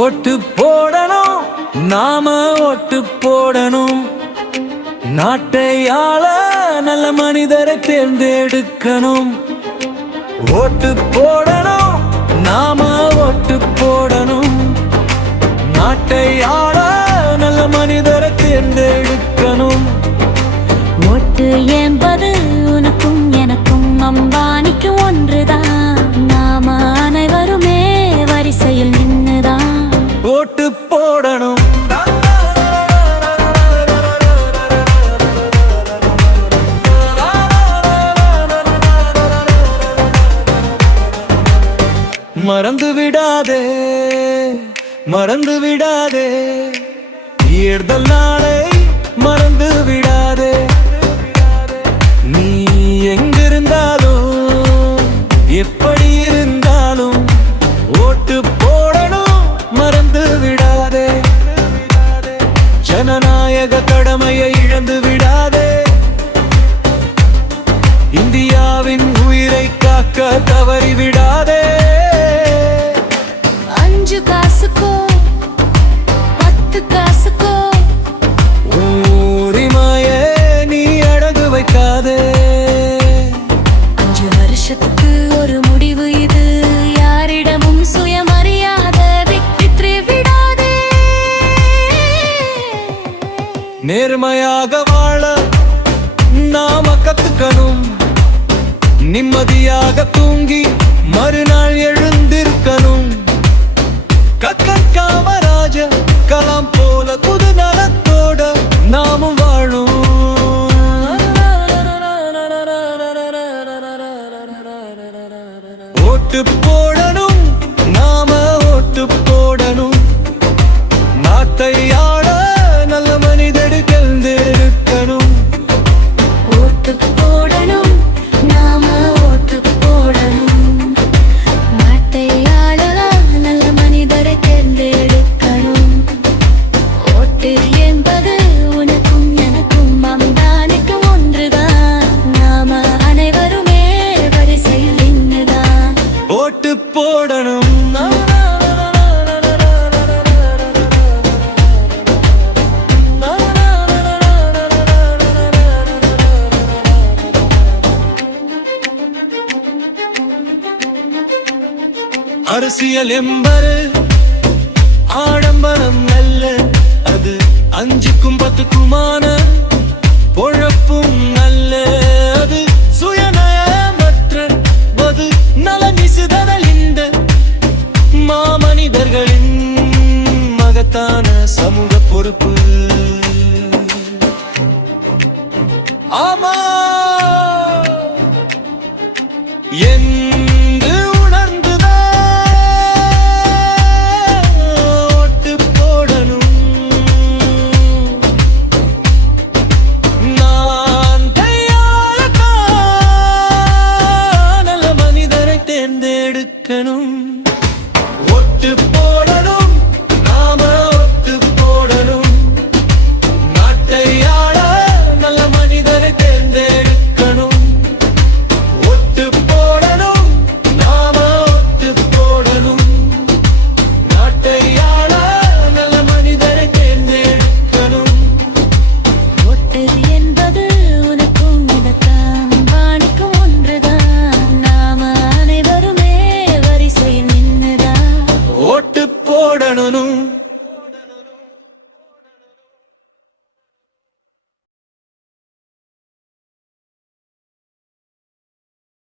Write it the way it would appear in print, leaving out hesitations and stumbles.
ஓட்டு போடணும், நாம ஓட்டு போடணும். நாட்டை ஆள நல்ல மனிதரை தேர்ந்தெடுக்கணும். ஓட்டு போடணும், நாம ஓட்டு போடணும். நாட்டை ஆள நல்ல மனிதரை தேர்ந்தெடுக்கணும். ஓட்டு என்பது உனக்கும் எனக்கும் அம்பானிக்கும் ஒன்றுதான். நாம அனைவருமே வரிசையில் நின்னுதான் ஓட்டு போடணும். மறந்து விடாதே, மறந்து விடாதே, தேர்தல் நாளை மறந்து விடாதே. நீ எங்கிருந்தாலும் எப்படி இருந்தாலும் ஓட்டு போடணும், மறந்து விடாதே. ஜனநாயக கடமையை இழந்து விடாதே. இந்தியாவின் உயிரை காக்க தவறி விடாதே. 5 காசுக்கோ 10 காசுக்கோ உரிமையே நீ அடகு வைக்காதே. 5 வருஷத்துக்கு ஒரு முடிவு இது. யாரிடமும் சுயமரியாதை விட்டு விடாதே. நேர்மையாக வாழ நாம கத்துக்கணும். நிம்மதியாக தூங்கி மறுநாள் எழுந்திருக்கணும். கக்கன் காமராஜர் கலாம் போல புது நலத்தோட நாமும் வாழும். ஓட்டு போடணும், நாம ஓட்டு போடணும். நாட்டை ஆள நல்ல மனிதர் தேர்ந்தெடுக்கணும். ஓட்டு போடணும், நாம ஓட்டு போடணும். நாட்டை ஆள நல்ல மனிதரை தேர்ந்தெடுக்கணும். ஓட்டு என்பது உனக்கும் எனக்கும் அம்பானிக்கும் ஒன்றுதான். நாம அனைவருமே வரிசையில் நின்னுதான் ஓட்டு போடணும். அரசியல் என்பது ஆடம்பரம் அல்ல, அது 5க்கும் 10க்குமான பொழப்பும் அல்ல. அது சுயநயமற்ற பொது நலனிசுதல் இந்த மாமனிதர்களின் மகத்தான சமூக பொறுப்பு. ஆமா என்று உணர்ந்துதான் ஓட்டு போடணும். நான் கையாளத்தான் நல்ல மனிதரை தேர்ந்தெடுக்கணும்.